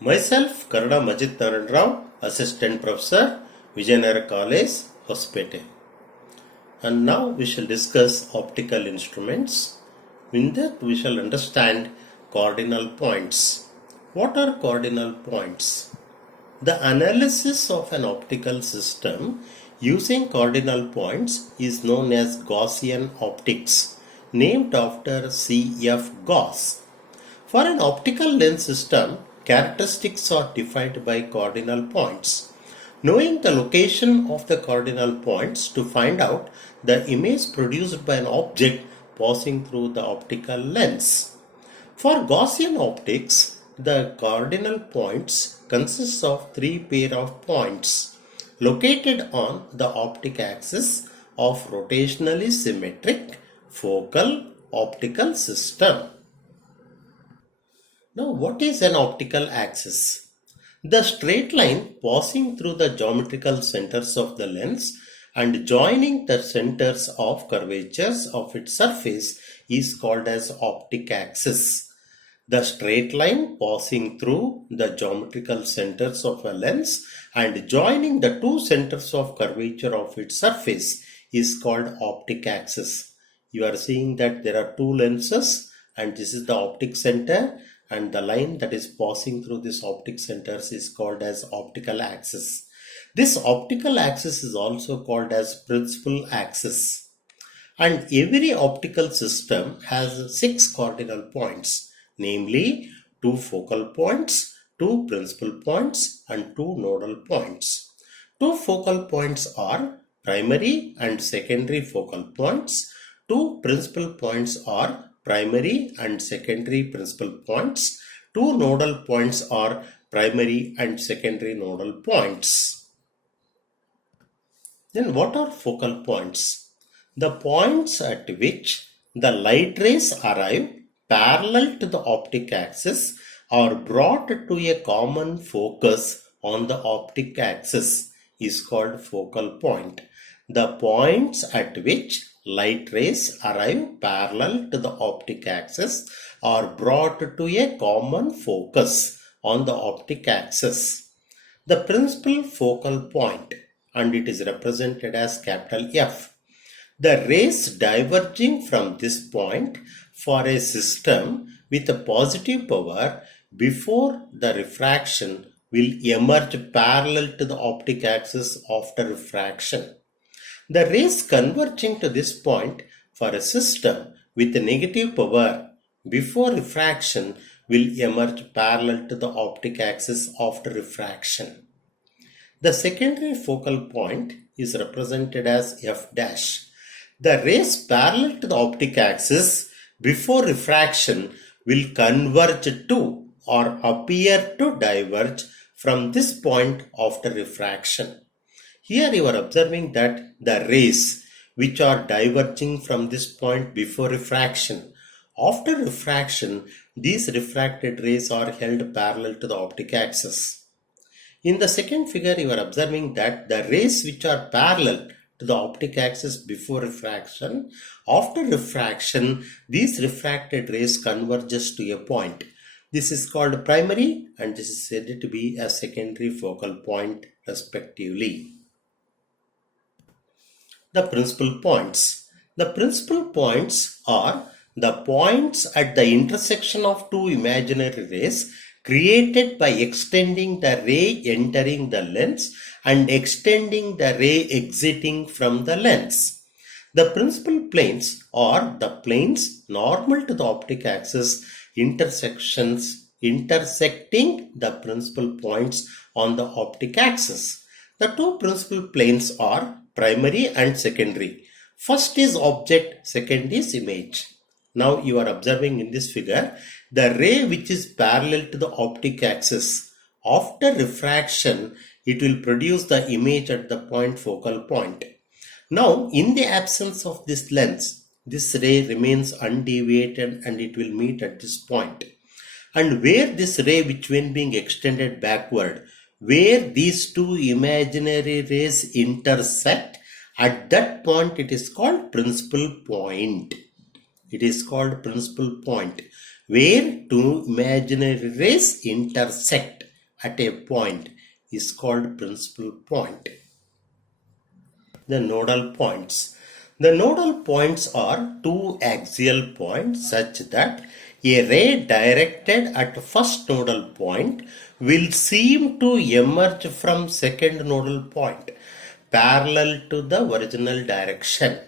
Myself, Karanam Assistant Professor, Vijayanagara College, Hosapete. And now we shall discuss optical instruments. In that we shall understand cardinal points. What are cardinal points? The analysis of an optical system using cardinal points is known as Gaussian optics, named after C.F. Gauss. For an optical lens system, characteristics are defined by cardinal points. Knowing the location of the cardinal points to find out the image produced by an object passing through the optical lens. For Gaussian optics, the cardinal points consist of three pair of points located on the optic axis of rotationally symmetric focal optical system. Now, what is an optical axis? The straight line passing through the geometrical centers of the lens and joining the centers of curvatures of its surface is called as optic axis. The straight line passing through the geometrical centers of a lens and joining the two centers of curvature of its surface is called optic axis. You are seeing that there are two lenses and this is the optic center, and the line that is passing through this optic centers is called as optical axis. This optical axis is also called as principal axis. And every optical system has 6 cardinal points, namely 2 focal points, 2 principal points and 2 nodal points. 2 focal points are primary and secondary focal points. 2 principal points are primary and secondary principal points. 2 nodal points are primary and secondary nodal points. Then what are focal points? The points at which the light rays arrive parallel to the optic axis are brought to a common focus on the optic axis is called focal point. The points at which light rays arrive parallel to the optic axis are brought to a common focus on the optic axis. The principal focal point, and it is represented as capital F. The rays diverging from this point for a system with a positive power before the refraction will emerge parallel to the optic axis after refraction. The rays converging to this point for a system with a negative power before refraction will emerge parallel to the optic axis after refraction. The secondary focal point is represented as F dash. The rays parallel to the optic axis before refraction will converge to or appear to diverge from this point after refraction. Here you are observing that the rays which are diverging from this point before refraction, after refraction, these refracted rays are held parallel to the optic axis. In the second figure, you are observing that the rays which are parallel to the optic axis before refraction, after refraction, these refracted rays converges to a point. This is called primary and this is said to be a secondary focal point respectively. The principal points. The principal points are the points at the intersection of two imaginary rays created by extending the ray entering the lens and extending the ray exiting from the lens. The principal planes are the planes normal to the optic axis intersecting the principal points on the optic axis. The two principal planes are primary and secondary. First is object, second is image. Now you are observing in this figure the ray which is parallel to the optic axis. After refraction, it will produce the image at the point focal point. Now in the absence of this lens, this ray remains undeviated and it will meet at this point. And where this ray which when being extended backward, where these two imaginary rays intersect, at that point it is called principal point. It is called principal point where two imaginary rays intersect. at a point is called principal point. The nodal points. The nodal points are two axial points such that a ray directed at first nodal point will seem to emerge from second nodal point parallel to the original direction.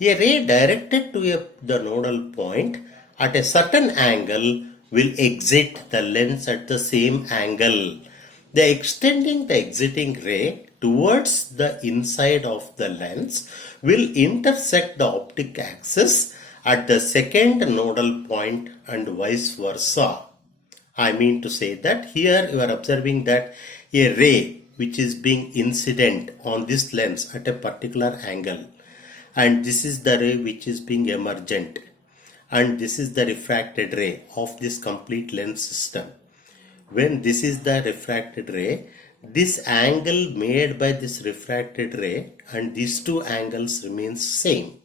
A ray directed to the nodal point at a certain angle will exit the lens at the same angle. The extending the exiting ray towards the inside of the lens will intersect the optic axis at the second nodal point and vice versa. I mean to say that here you are observing that a ray which is being incident on this lens at a particular angle, and this is the ray which is being emergent, and this is the refracted ray of this complete lens system. When this is the refracted ray, this angle made by this refracted ray and these two angles remains same.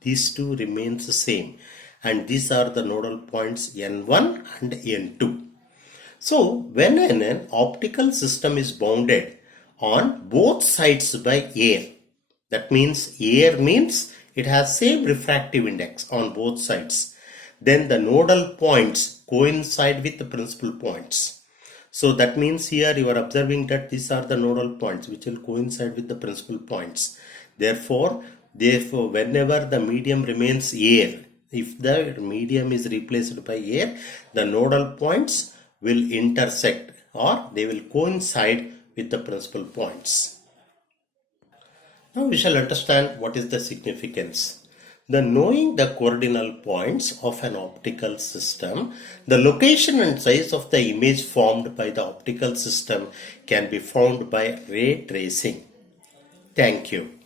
These two remains the same, and these are the nodal points N1 and N2. So when an optical system is bounded on both sides by air, that means air means it has same refractive index on both sides, then the nodal points coincide with the principal points. So that means here you are observing that these are the nodal points which will coincide with the principal points. Therefore, whenever the medium remains air, if the medium is replaced by air, the nodal points will intersect or they will coincide with the principal points. Now we shall understand what is the significance. The knowing the cardinal points of an optical system, the location and size of the image formed by the optical system can be found by ray tracing. Thank you.